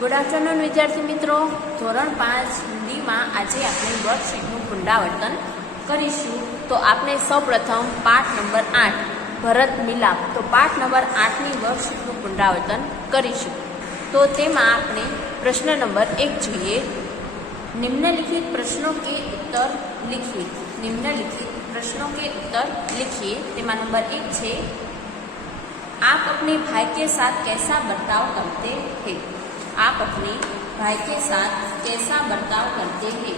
Good afternoon विद्यार्थी मित्रों। ધોરણ 5 હિન્દીમાં આજે આપણે વર્કશીટનું પુનરાવર્તન કરીશું। તો આપણે સૌપ્રથમ પાઠ નંબર 8 ભરત મિલાપ, તો પાઠ નંબર 8ની વર્કશીટનું પુનરાવર્તન કરીશું। તો તેમાં આપણે પ્રશ્ન નંબર 1 જોઈએ। निम्नलिखित प्रश्नों के उत्तर लिखिए। निम्नलिखित प्रश्नों के उत्तर लिखिए। तेमा नंबर 1 છે, आप अपने भाई के साथ कैसा बर्ताव करते हैं? आप अपने भाई के साथ कैसा बर्ताव करते हैं?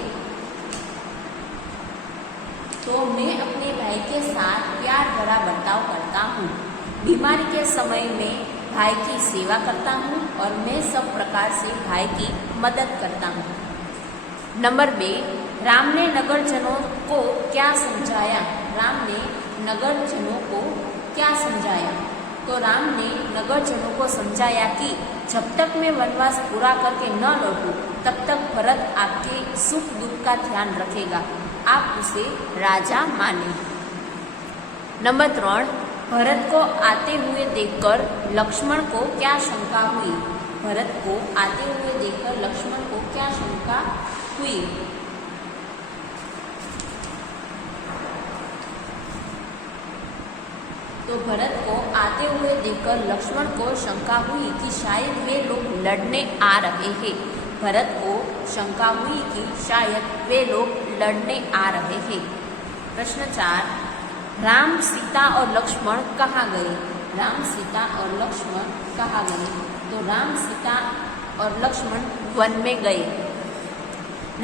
तो मैं अपने भाई के साथ प्यार भरा बर्ताव करता हूँ। बीमारी के समय में भाई की सेवा करता हूँ और मैं सब प्रकार से भाई की मदद करता हूँ। नंबर 2, राम ने नगरजनों को क्या समझाया? राम ने नगरजनों को क्या समझाया? तो राम ने नगरजनों को समझाया कि जब तक मैं वनवास पूरा करके न लौटूं तब तक भरत आपके सुख दुख का ध्यान रखेगा, आप उसे राजा माने। नंबर 3, भरत को आते हुए देखकर लक्ष्मण को क्या शंका हुई? भरत को आते हुए देखकर लक्ष्मण को क्या शंका हुई? तो भरत को आते हुए देखकर लक्ष्मण को शंका हुई कि शायद वे लोग लड़ने आ रहे हैं। भरत को शंका हुई कि शायद वे लोग लड़ने आ रहे हैं। प्रश्न 4, राम, सीता और लक्ष्मण कहाँ गए? राम, सीता और लक्ष्मण कहाँ गए? तो राम, सीता और लक्ष्मण वन में गए।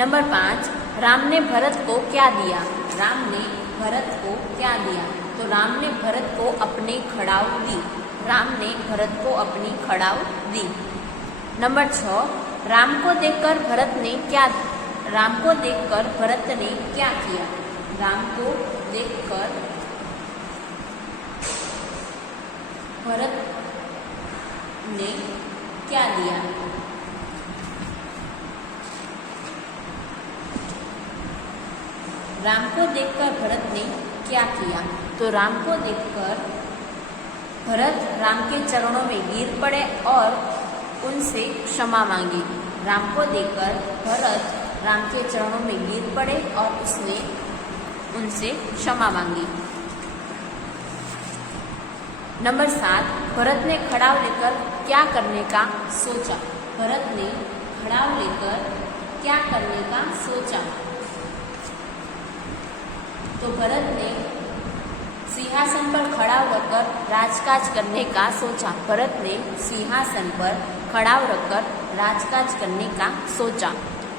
नंबर 5, राम ने भरत को क्या दिया? राम ने भरत को क्या दिया? तो राम ने भरत को अपनी खड़ाऊ दी। राम ने भरत को अपनी खड़ाऊ दी। नंबर 6, राम को देखकर भरत ने क्या किया? राम को देखकर भरत ने क्या दिया? राम को देखकर भरत ने क्या किया? तो राम को देखकर भरत राम के चरणों में गिर पड़े और उनसे क्षमा मांगी। राम को देखकर भरत राम के चरणों में गिर पड़े और उसने उनसे क्षमा मांगी। नंबर 7, भरत ने खड़ाऊ लेकर क्या करने का सोचा? भरत ने खड़ाऊ लेकर क्या करने का सोचा? तो भरत ने सिंहासन पर खड़ा रखकर राजकाज करने का सोचा। भरत ने सिंहासन पर खड़ा रखकर राजकाज करने का सोचा।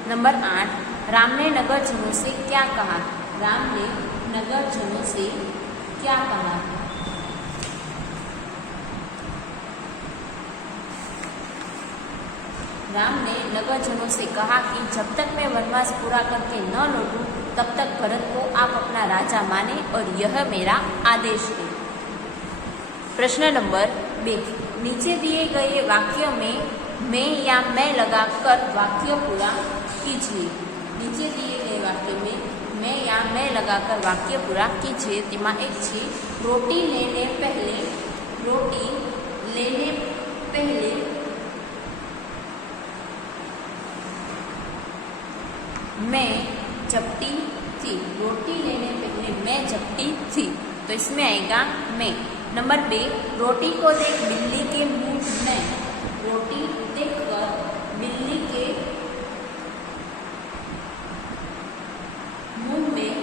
नंबर 8, राम ने नगरजनों से क्या कहा? राम ने नगरजनों से क्या कहा? राम ने नगरजनों से कहा कि जब तक मैं वनवास पूरा करके न लौटूं तब तक भरत को आप अपना राजा माने और यह मेरा आदेश है। प्रश्न नंबर 2, नीचे दिए गए वाक्य में मैं या मैं लगाकर वाक्य पूरा कीजिए। नीचे दिए गए वाक्य में मैं या मैं लगाकर वाक्य पूरा कीजिए। तेमा एक छे, रोटी लेने पहले मैं झपटी थी। रोटी लेने पहले मैं झपटी थी, तो इसमें आएगा मैं। नंबर 2, रोटी को देख बिल्ली के मुंह में। रोटी देखकर बिल्ली के मुंह में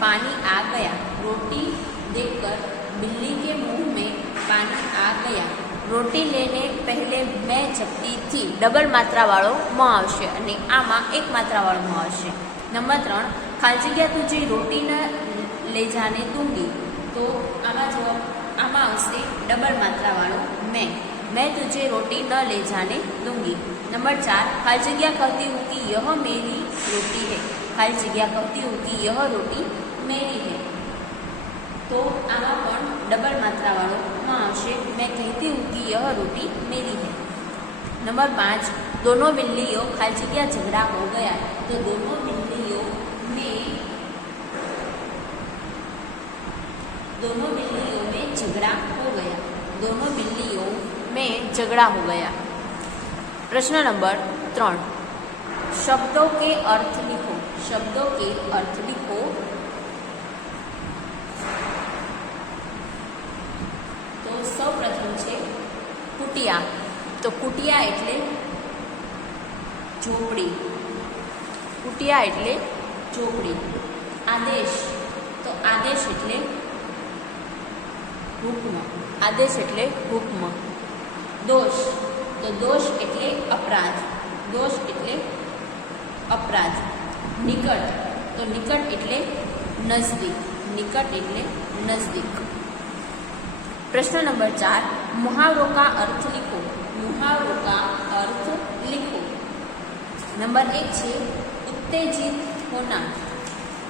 पानी आ गया। रोटी देखकर बिल्ली के मुंह में पानी आ गया। रोटी लेने पहले मैं झपटी थी, डबल मात्रा वाળો म આવશે અને આમાં એક માત્રા વાળો म આવશે। नंबर 3, खाली जग्या तुझे रोटी न ले जाने दूंगी, तो आमा આવશે डबल मात्रा वाળો मैं तुझे रोटी न ले जाने दूंगी। नंबर 4, खाली जग्या कहती हूँ कि यह मेरी रोटी है। खाली जग्या कहती हूँ कि यह रोटी मेरी है, तो आमा पण डबल मात्रा वाળો म आवशे। मैं कहती हूँ कि यह रोटी मेरी है। नंबर 5, दोनों बिल्लियों खाली जगह झगड़ा हो गया, तो दोनों बिल्लियों में झगड़ा हो गया। दोनों बिल्लियों में झगड़ा हो गया। प्रश्न नंबर 3, शब्दों के अर्थ लिखो। शब्दों के अर्थ लिखो। तो સૌપ્રથમ છે કુટિયા। તો કુટિયા એટલે ઝોપડી। કુટિયા એટલે ઝોપડી। આદેશ, તો આદેશ એટલે હુકમ। આદેશ એટલે હુકમ। દોષ, તો દોષ એટલે અપરાધ। દોષ એટલે અપરાધ। નિકટ, તો નિકટ એટલે નજદીક। નિકટ એટલે નજદીક। प्रश्न नंबर 4, मुहावरों का अर्थ लिखो। मुहावरों का अर्थ लिखो। नंबर 1 है उत्तेजित होना।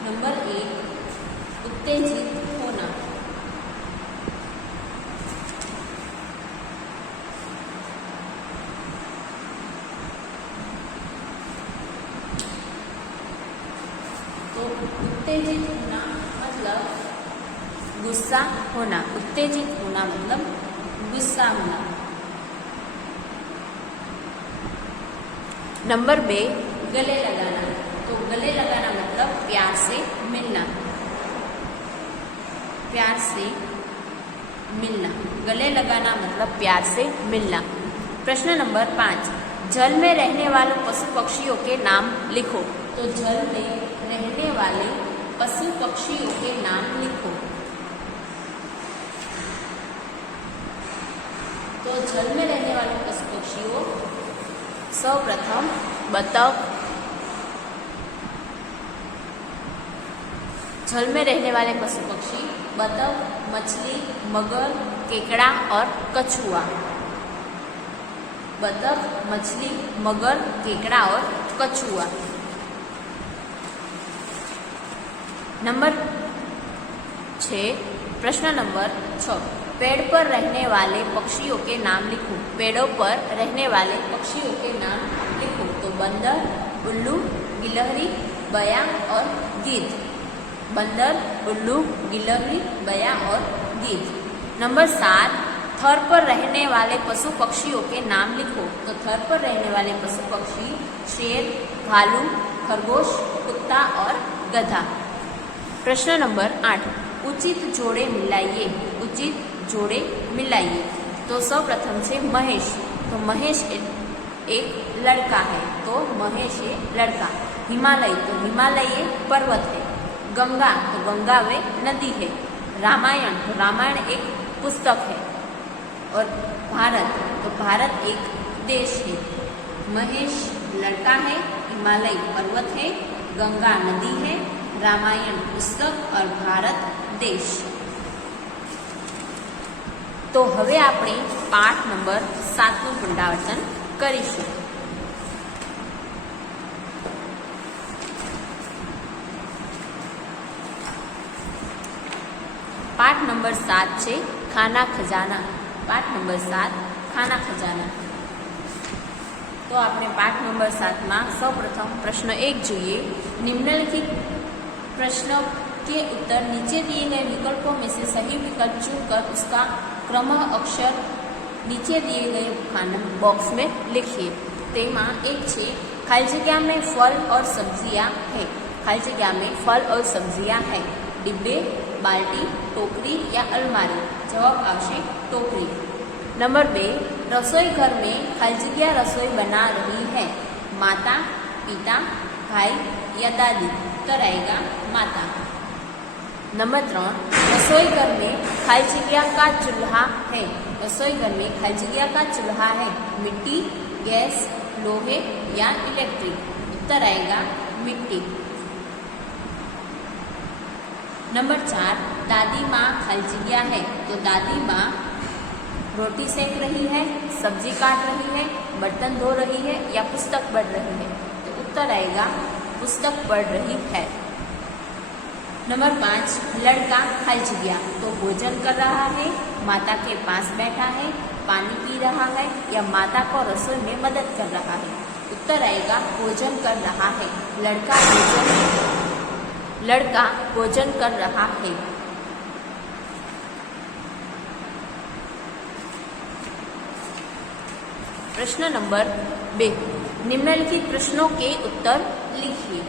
नंबर 1, उत्तेजित होना। तो उत्तेजित होना मतलब गुस्सा होना। उत्तेजित होना मतलब गुस्सा होना। नंबर 2, गले लगाना। तो गले लगाना मतलब प्यार से मिलना। प्यार से मिलना। गले लगाना मतलब प्यार से मिलना। प्रश्न नंबर 5, जल में रहने वाले पशु पक्षियों के नाम लिखो। तो जल में रहने वाले पशु पक्षियों के नाम लिखो। तो जल में रहने वाले पशु पक्षियों, सर्वप्रथम बतख। जल में रहने वाले पशु पक्षी बतख, मछली, मगर, केकड़ा और कछुआ। बतख, मछली, मगर, केकड़ा और कछुआ। नंबर 6, प्रश्न नंबर 6, पेड़ पर रहने वाले पक्षियों के नाम लिखो। पेड़ों पर रहने वाले पक्षियों के नाम लिखो। तो बंदर, उल्लू, गिलहरी, बया और गीद। बंदर, उल्लू, गिलहरी, बया और गीद। नंबर 7, थर पर रहने वाले पशु पक्षियों के नाम लिखो। तो थर पर रहने वाले पशु पक्षी शेर, भालू, खरगोश, कुत्ता और गधा। प्रश्न नंबर 8, उचित जोड़े मिलाइए। उचित जोड़े मिलाइए। तो सर्वप्रथम से महेश। तो महेश एक लड़का है। तो महेश ये लड़का। हिमालय, तो हिमालय ये पर्वत है। गंगा, तो गंगा वे नदी है। रामायण, तो रामायण एक पुस्तक है। और भारत, तो भारत एक देश है। महेश लड़का है, हिमालय पर्वत है, गंगा नदी है, रामायण पुस्तक और भारत देश। तो हवे आपणे पाठ नंबर 7 નું પુનરાવર્તન કરીશું। पाठ नंबर 7 છે ખાના ખજાના। पाठ नंबर 7 ખાના ખજાના। तो આપણે पाठ नंबर 7 में સૌપ્રથમ प्रश्न 1 જોઈએ। निम्नलिखित प्रश्न के उत्तर नीचे दिए गए विकल्पों में से सही विकल्प चुनकर उसका क्रम अक्षर नीचे दिए गए बॉक्स में लिखिए। तेमा एक छे खाली जगह में फल और सब्जियां है। खाली जगह में फल और सब्जियां है। डिब्बे, बाल्टी, टोकरी या अलमारी। जवाब आवशे टोकरी। नंबर 2, रसोई घर में खाली जगह रसोई बना रही है। माता, पिता, भाई या दादी। उत्तर आएगा माता। नंबर 3, रसोई घर में खाली जगह का चूल्हा है। रसोई घर में खाली जगह का चूल्हा है। मिट्टी, गैस, लोहे या इलेक्ट्रिक। उत्तर आएगा मिट्टी। नंबर 4, दादी माँ खाली जगह है। तो दादी माँ रोटी सेक रही है, सब्जी काट रही है, बर्तन धो रही है या पुस्तक पढ़ रही है। तो उत्तर आएगा पुस्तक पढ़ रही है। नंबर 5, लड़का खाली जगह। तो भोजन कर रहा है, माता के पास बैठा है, पानी पी रहा है या माता को रसोई में मदद कर रहा है। उत्तर आएगा भोजन कर रहा है। लड़का भोजन कर रहा है। प्रश्न नंबर 2, निम्नलिखित प्रश्नों के उत्तर लिखिए।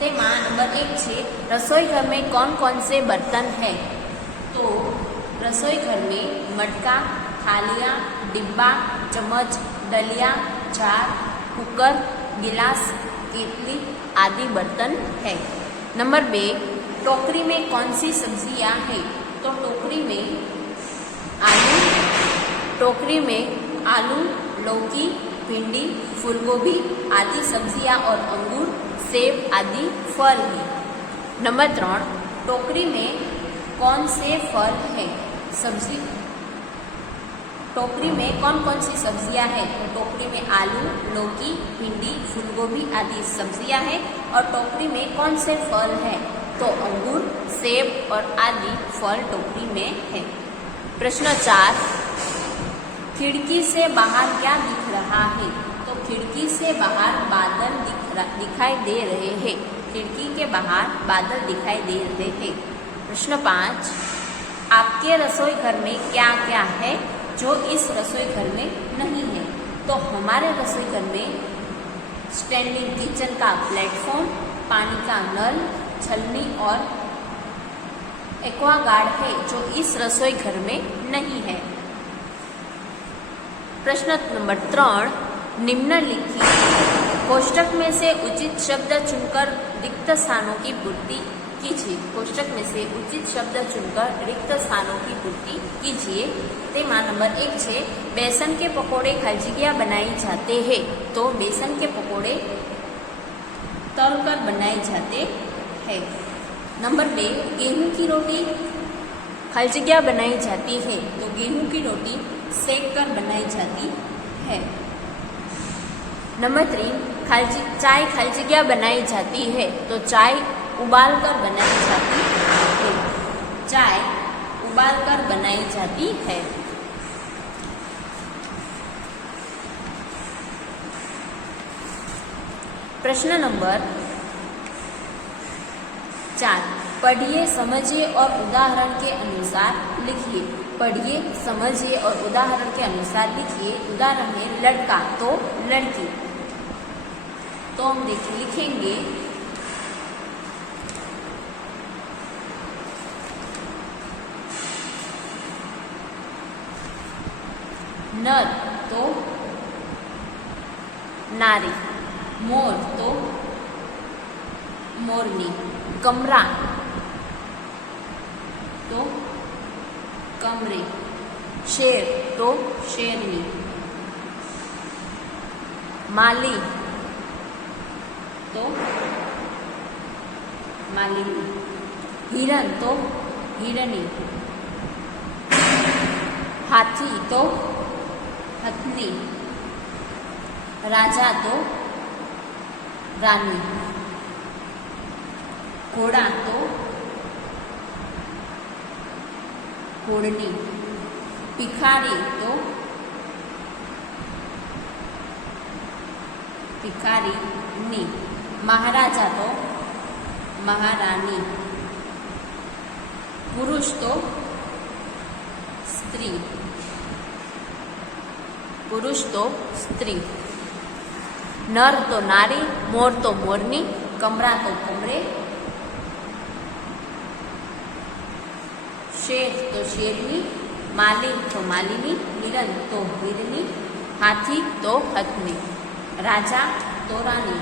नंबर 1 है, रसोई घर में कौन कौन से बर्तन हैं? तो रसोई घर में मटका, थालियाँ, डिब्बा, चम्मच, डलिया, जार, कुकर, गिलास, केतली आदि बर्तन है। नंबर 2, टोकरी में कौन सी सब्जियां हैं? तो टोकरी में आलू, लौकी, भिंडी, फूलगोभी आदि सब्जियां और अंगूर, सेब आदि फल हैं। नंबर 3, टोकरी में कौन से फल हैं? टोकरी में कौन कौन सी सब्जियां हैं? तो टोकरी में आलू, लौकी, भिंडी, फूलगोभी आदि सब्जियां हैं। और टोकरी में कौन से फल हैं? तो अंगूर, सेब और आदि फल टोकरी में है। प्रश्न 4, खिड़की से बाहर क्या दिख रहा है? तो खिड़की से बाहर बादल दिखाई दे रहे हैं। खिड़की के बाहर बादल दिखाई दे रहे हैं। प्रश्न 5, आपके रसोई घर में क्या क्या है जो इस रसोई घर में नहीं है? तो हमारे रसोई घर में स्टैंडिंग किचन का प्लेटफॉर्म, पानी का नल, छलनी और एक्वागार्ड है जो इस रसोई घर में नहीं है। प्रश्न नंबर 3, निम्नलिखित कोष्टक में से उचित शब्द चुनकर रिक्त स्थानों की पूर्ति कीजिए। कोष्टक में से उचित शब्द चुनकर रिक्त स्थानों की पूर्ति कीजिए। नंबर 1 है, बेसन के पकोड़े खलजिगिया बनाए जाते हैं। तो बेसन के पकोड़े तलकर बनाए जाते हैं। नंबर 2, गेहूं की रोटी खलजिगिया बनाई जाती है। तो गेहूं की रोटी सेक कर बनाई जाती है। नंबर 3, चाय खलजिगिया बनाई जाती है। तो चाय उबाल कर बनाई जाती है। चाय उबाल कर बनाई जाती है। प्रश्न नंबर 4, पढ़िए, समझिए और उदाहरण के अनुसार लिखिए। पढ़िए, समझिए और उदाहरण के अनुसार लिखिए। उदाहरण है लड़का तो लड़की। तो हम लिखेंगे नर तो नारी, मोर तो मोरनी, कमरा तो कमरे, शेर तो शेरनी, माली तो मालिनी, हिरन तो हिरनी, हाथी तो हथनी, राजा तो रानी, घोड़ा तो घोड़नी, भिखारी तो भिखारिनी, महाराजा तो महारानी, पुरुष तो स्त्री, पुरुष तो स्त्री, नर तो नारी, मोर तो मोरनी, कमरा तो कमरे, शेर तो शेरनी, मालिन तो मालिनी, हिरन तो हिरनी, हाथी तो हथनी, राजा तो रानी,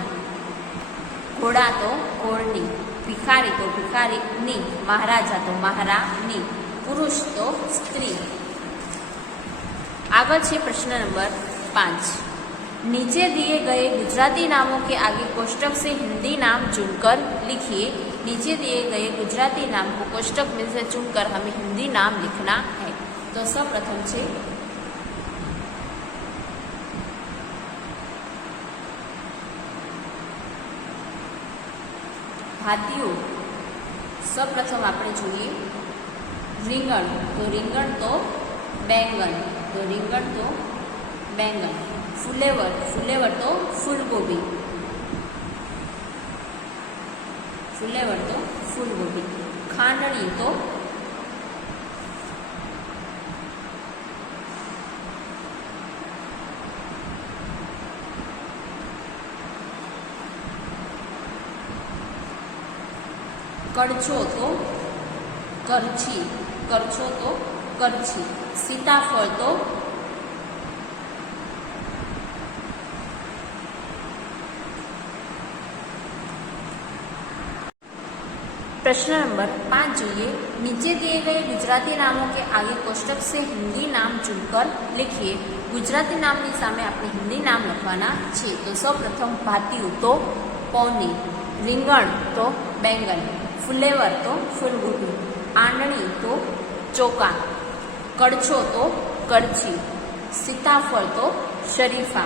घोड़ा तो घोड़नी, भिखारी तो भिखारिनी, महाराजा तो महारानी, पुरुष तो स्त्री। आगे है प्रश्न नंबर 5, नीचे दिए गए गुजराती नामों के आगे कोष्टक से हिंदी नाम चुनकर लिखिए। नीचे दिए गए गुजराती नाम को कोष्टक में से चुनकर हमें हिंदी नाम लिखना है। तो सर्वप्रथम છે भातियों। सर्वप्रथम આપણે જોઈએ રીંગણ। તો રીંગણ તો बैंगन, तो રીંગણ तो बैंगन। फुलेवर, फुलेवर तो फूलगोभी, फुलेवर तो फूलगोभी। खांडणी तो કડછો તો કરછી, કરછો તો કરછી. સીતાફળ તો प्रश्न नंबर 5 જોઈએ. नीचे दिए गए गुजराती नामों के आगे कोष्टक से हिंदी नाम चुनकर लिखिए. गुजराती नामની સામે આપણે હિન્દી નામ લખવાના છે. તો સૌપ્રથમ ભાતિયું તો પૌની, રીંગણ તો બેંગન, ફુલેવર તો ફૂલગોબી, આંડણી તો ચોકા, કડછો તો કડછી, સીતાફળ તો શરીફા,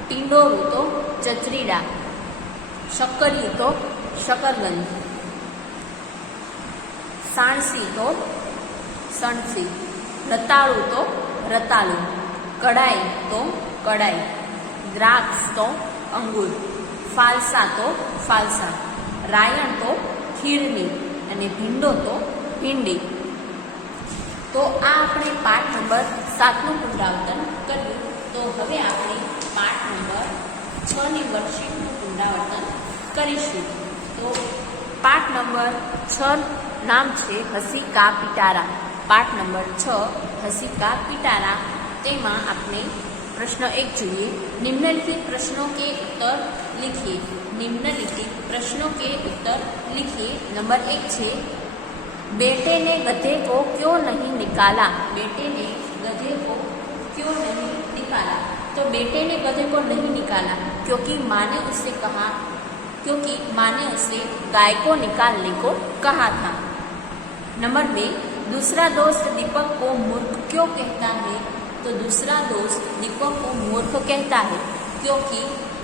ટીંડોરું તો ચચરીડા, શક્કરિયું તો શકરગંજ, સાણસી તો સણસી, રતાળું તો રતાળું, કડાઈ તો કડાઈ, દ્રાક્ષ તો અંગુર, ફાલસા તો ફાલસા, રાયણ તો ખીરની અને ભીંડો તો ભીંડી. તો આ આપણે પાઠ નંબર 7નું પુનરાવર્તન કર્યું. તો હવે આપણે પાઠ નંબર 6ની વર્કશીટનું પુનરાવર્તન કરીશું. તો પાઠ નંબર 6 नाम छे हसी का पिटारा. पाठ नंबर 6 हसी का पिटारा. तेमा आपने प्रश्न 1 જોઈએ. निम्नलिखित प्रश्नों के उत्तर लिखिए. निम्नलिखित प्रश्नों के उत्तर लिखिए. नंबर 1 छे बेटे ने गधे को क्यों नहीं निकाला. बेटे ने गधे को क्यों नहीं निकाला. तो बेटे ने गधे को नहीं निकाला क्योंकि माँ ने उससे कहा, क्योंकि माँ ने उसे गाय को निकालने को कहा था. नंबर 2 दूसरा दोस्त दीपक को मूर्ख क्यों कहता है. तो दूसरा दोस्त दीपक को मूर्ख कहता है क्योंकि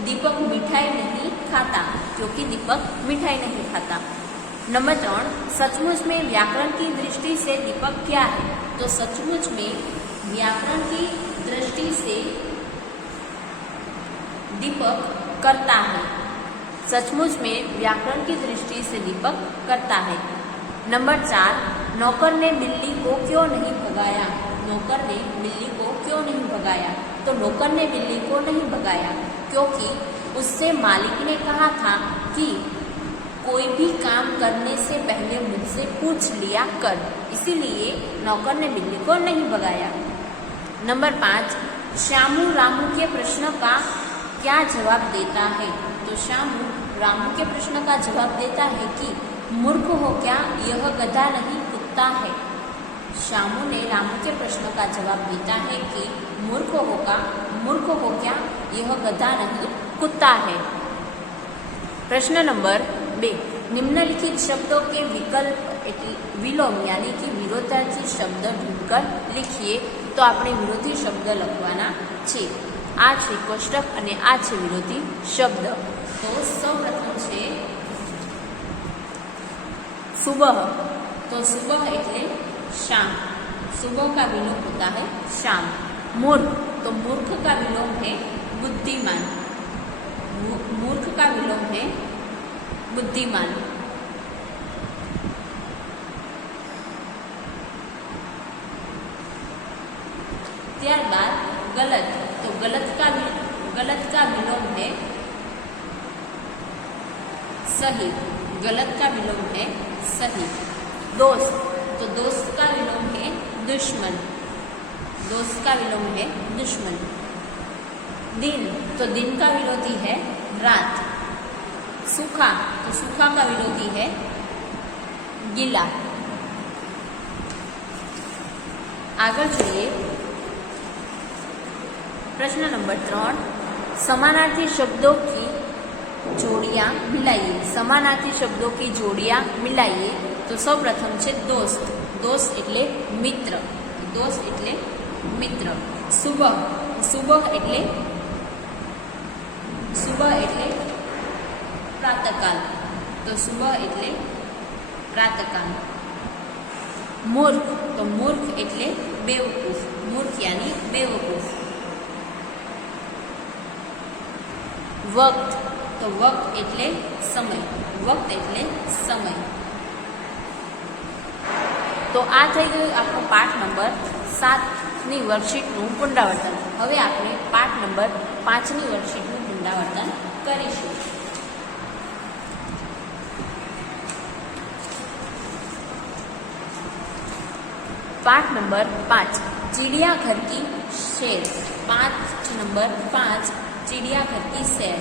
दीपक मिठाई नहीं खाता, क्योंकि दीपक मिठाई नहीं खाता. नंबर 3 सचमुच में व्याकरण की दृष्टि से दीपक क्या है. तो सचमुच में व्याकरण की दृष्टि से दीपक करता है. सचमुच में व्याकरण की दृष्टि से दीपक करता है. नंबर 4 नौकर ने बिल्ली को क्यों नहीं भगाया. नौकर ने बिल्ली को क्यों नहीं भगाया. तो नौकर ने बिल्ली को नहीं भगाया क्योंकि उससे मालिक ने कहा था कि कोई भी काम करने से पहले मुझसे पूछ लिया कर, इसीलिए नौकर ने बिल्ली को नहीं भगाया. नंबर 5 श्यामू रामू के प्रश्न का क्या जवाब देता है. तो श्यामू रामू के प्रश्न का जवाब देता है कि मूर्ख हो क्या, यह गधा नहीं कुत्ता है. श्यामू ने रामू के प्रश्न का जवाब देता है कि मूर्ख हो क्या, यह गधा नहीं कुत्ता है. प्रश्न नंबर 2 निम्नलिखित शब्दों के विकल्प विलोम यानी कि विरोधार्थी शब्द ढूंढकर लिखिए. तो આપણે વિરોધી શબ્દ લખવાના છે. આ છે કોષ્ટક અને આ છે વિરોધી શબ્દ. તો સૌપ્રથમ છે सुबह. तो सुबह એટલે शाम. सुबह का विलोम होता है शाम. मूर्ख. तो मूर्ख का विलोम है बुद्धिमान. मूर्ख का विलोम है बुद्धिमान. ત્યારબાદ गलत. तो गलत का विलोम है सही. गलत का विलोम है सही. दोस्त. तो दोस्त का विलोम है दुश्मन. दोस्त का विलोम है दुश्मन. दिन. तो दिन का विरोधी है रात. सूखा. तो सूखा का विरोधी है गीला. आगे જોઈએ. प्रश्न नंबर 3 समानार्थी शब्दों की जोड़ियाँ मिलाइए. समानार्थी शब्दों की जोड़ियाँ मिलाइए. तो सर्वप्रथम છે दोस्त. दोस्त એટલે મિત્ર. दोस्त એટલે મિત્ર. सुबह. सुबह એટલે प्रातःकाल. तो सुबह એટલે प्रातःकाल. मूर्ख. तो मूर्ख એટલે बेवकूफ. मूर्ख यानी बेवकूफ. वक्त. तो वक्त એટલે સમય. વક્ત એટલે સમય. તો આ થઈ ગયું આપણો પાઠ નંબર 7ની વર્કશીટનું પુનરાવર્તન. હવે આપણે પાઠ નંબર 5ની વર્કશીટનું પુનરાવર્તન કરીશું. पाठ नंबर 5 चिड़ियाघर की शेर। पाठ नंबर 5 चिड़ियाघर की शेर।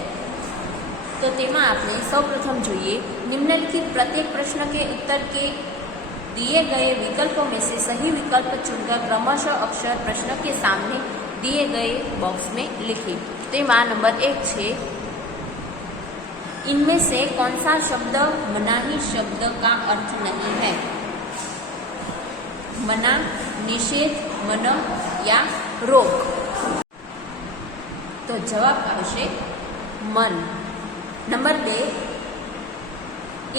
तो तेमा आपने सौप्रथम જોઈએ निम्नलिखित प्रत्येक प्रश्न के उत्तर के दिए गए विकल्पों में से सही विकल्प चुनकर क्रमशः अक्षर प्रश्न के सामने दिए गए बॉक्स में लिखिए। तेमा नंबर 1 છે इनमें से कौन सा शब्द मनाही शब्द का अर्थ नहीं है? मना, निषेध, मन या रोक। तो जवाब आवशे मन। नंबर 2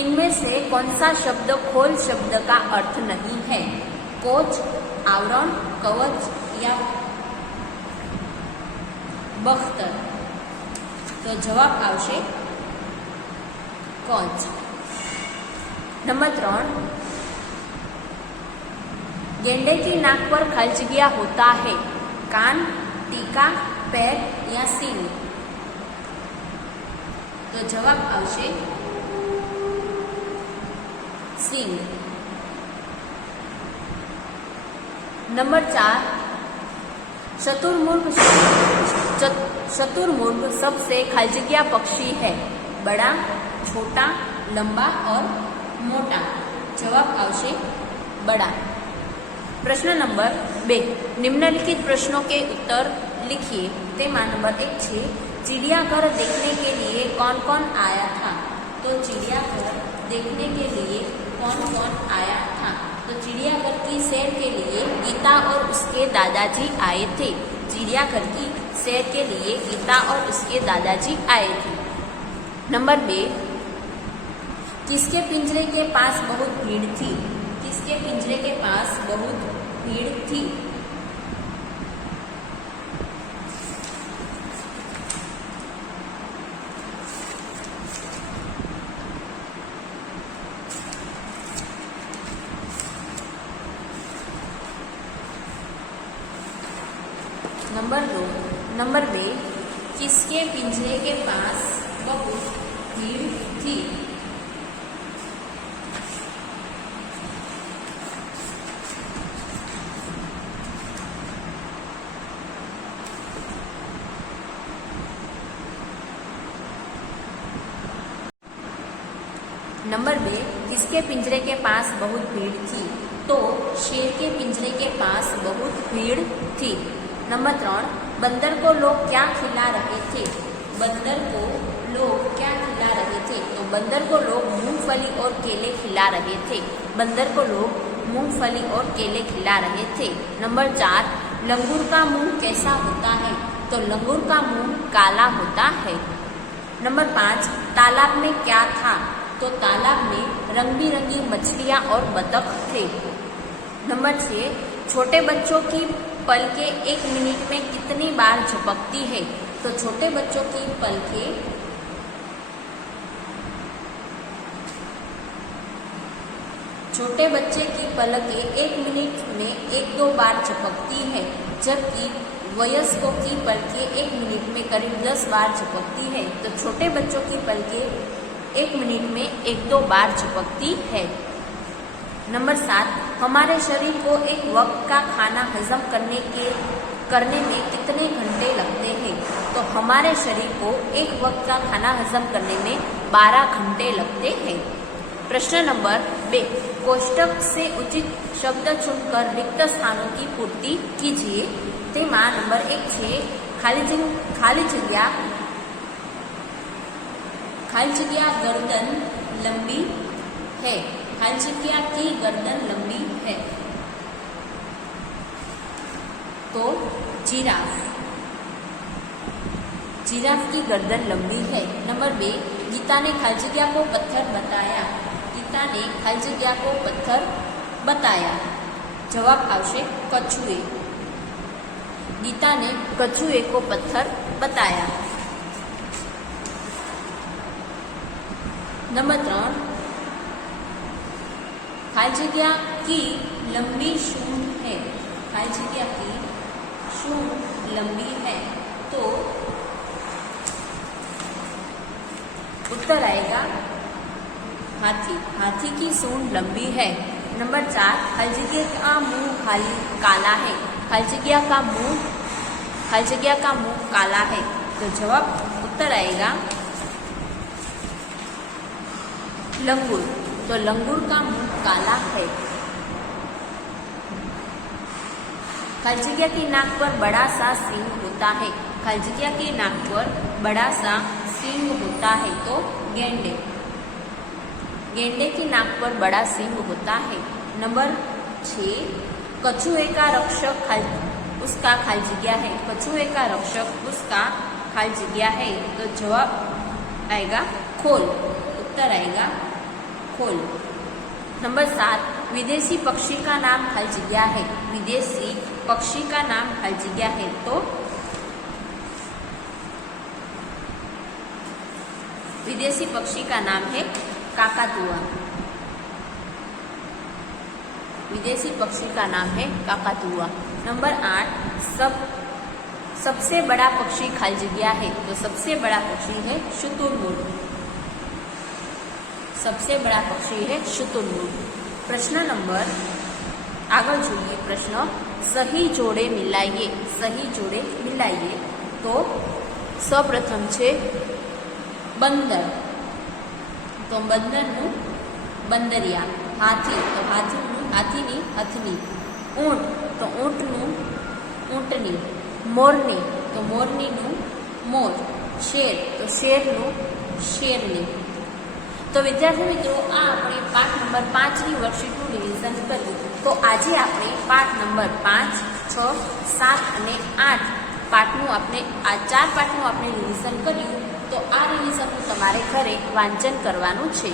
इनमें से कौन सा शब्द खोल शब्द का अर्थ नहीं है? कोच, आवरण, कवच या बख्तर। तो जवाब आवशे कोच। नंबर 3 गेंडे की नाक पर खाली जगह होता है? कान, टीका, पैर या सींग। तो जवाब आवशे सींग। नंबर 4 शतुरमुर्ग सबसे खाली जगह पक्षी है? बड़ा, छोटा, लंबा और मोटा। जवाब आवशे बड़ा। प्रश्न नंबर 2 निम्नलिखित प्रश्नों के उत्तर लिखिए। तेमा नंबर 1 છે चिड़ियाघर देखने के लिए कौन कौन आया था? तो चिड़ियाघर देखने के लिए कौन कौन आया था? तो चिड़ियाघर की सैर के लिए गीता और उसके दादाजी आए थे। चिड़ियाघर की सैर के लिए गीता और उसके दादाजी आए थे। नंबर 2 किसके पिंजरे के पास बहुत भीड़ थी? किसके पिंजरे के पास बहुत भीड़ थी? नंबर 2 किसके पिंजरे के पास बहुत भीड़ थी? नंबर 2 किसके पिंजरे के पास बहुत भीड़ थी? तो शेर के पिंजरे के पास बहुत भीड़ थी। नंबर 3 बंदर को लोग क्या खिला रहे थे? बंदर को लोग क्या खिला रहे थे? तो बंदर को लोग मूंगफली और केले खिला रहे थे। बंदर को लोग मूंगफली और केले खिला रहे थे। नंबर 4 लंगूर का मुंह कैसा होता है? तो लंगूर का मुंह काला होता है। नंबर 5 तालाब में क्या था? तो तालाब में रंग बिरंगी मछलियाँ और बतख थे। नंबर 6 छोटे बच्चों की पलकें 1 मिनट में कितनी बार झपकती है? तो छोटे बच्चों की पलकें छोटे बच्चे की पलकें 1 मिनट में 1-2 बार झपकती है, जबकि वयस्कों की पलकें 1 मिनट में करीब 10 बार झपकती है। तो छोटे बच्चों की पलकें 1 मिनट में 1-2 बार झपकती है। नंबर 7 हमारे शरीर को एक वक्त का खाना हजम करने में कितने घंटे लगते हैं? तो हमारे शरीर को एक वक्त का खाना हजम करने में 12 घंटे लगते हैं। प्रश्न नंबर 2 कोष्टक से उचित शब्द चुनकर रिक्त स्थानों की पूर्ति कीजिए। तेमा नंबर 1 છે खाली जगह गर्दन लंबी है। खाली जगह की गर्दन लंबी है। तो जिराफ की गर्दन लंबी है। नंबर 2 गीता ने खाली जगह को पत्थर बताया। गीता ने खाली जगह को पत्थर बताया। जवाब आवशे कछुए। गीता ने कछुए को पत्थर बताया। नंबर 3 खाली जगह की लंबी सूंड है। खाली जगह की सूंड लंबी है। तो उत्तर आएगा हाथी। हाथी की सूंड लंबी है। नंबर 4, खाली जगह का मुंह खाली काला है। खाली जगह का मुंह काला है। तो जवाब उत्तर आएगा लंगूर। तो लंगूर का मुंह काला है। खाली जगह की नाक पर बड़ा सा सींग होता है। खाली जगह की नाक पर बड़ा सा सींग होता है। तो गेंडे। गेंडे की नाक पर बड़ा सींग होता है। नंबर 6, कछुए का रक्षक उसका खाली जगह है। कछुए का रक्षक उसका खाली जगह है। तो जवाब आएगा खोल। उत्तर आएगा खोल। नंबर 7, विदेशी पक्षी का नाम खाली जगह है। विदेशी पक्षी का नाम खाली जगह है। तो विदेशी पक्षी का नाम है काकातुआ। विदेशी पक्षी का नाम है काकातुआ। नंबर 8, सबसे बड़ा पक्षी खाली जगह है। तो सबसे बड़ा पक्षी है शुतुरमुर्ग। सबसे बड़ा पक्षी है शुतुरमुर्ग। प्रश्न नंबर आगे જોઈએ प्रश्न, सही जोड़े मिलाइए। सही जोड़े मिलाइए। तो સૌપ્રથમ છે बंदर। तो बंदरનું બંદરિયા। हाथी तो हाथीની हथनी। ऊंट तो ऊंटનું ऊंटनी। मोरनी तो मोरनीનું मोर। शेर तो शेरનું शेरनी। तो विद्यार्थी मित्रों, आ આપણે पाठ नंबर 5 ની વર્કશીટનું રિવિઝન કર્યું। તો આજે આપણે પાઠ નંબર 5, 6, 7 અને 8 પાઠનું આપણે આ 4 પાઠનું આપણે રિવિઝન કર્યું। તો આ રિવિઝનનું તમારે ઘરે વાંચન કરવાનું છે।